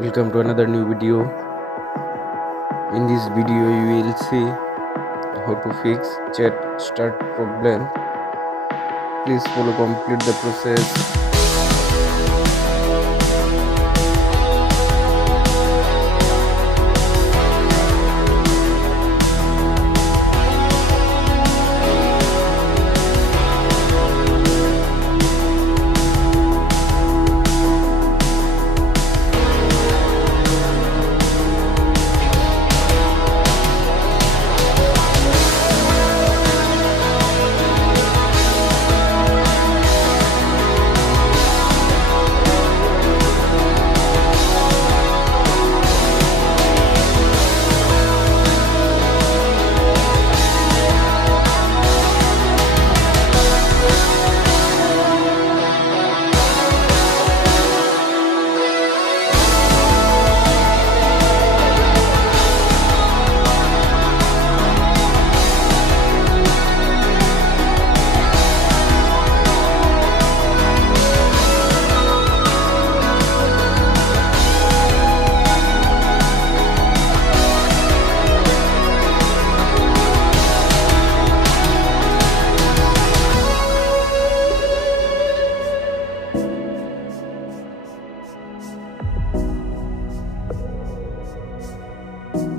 Welcome to another new video. In this video you will see how to fix chat start problem. Please follow complete the process.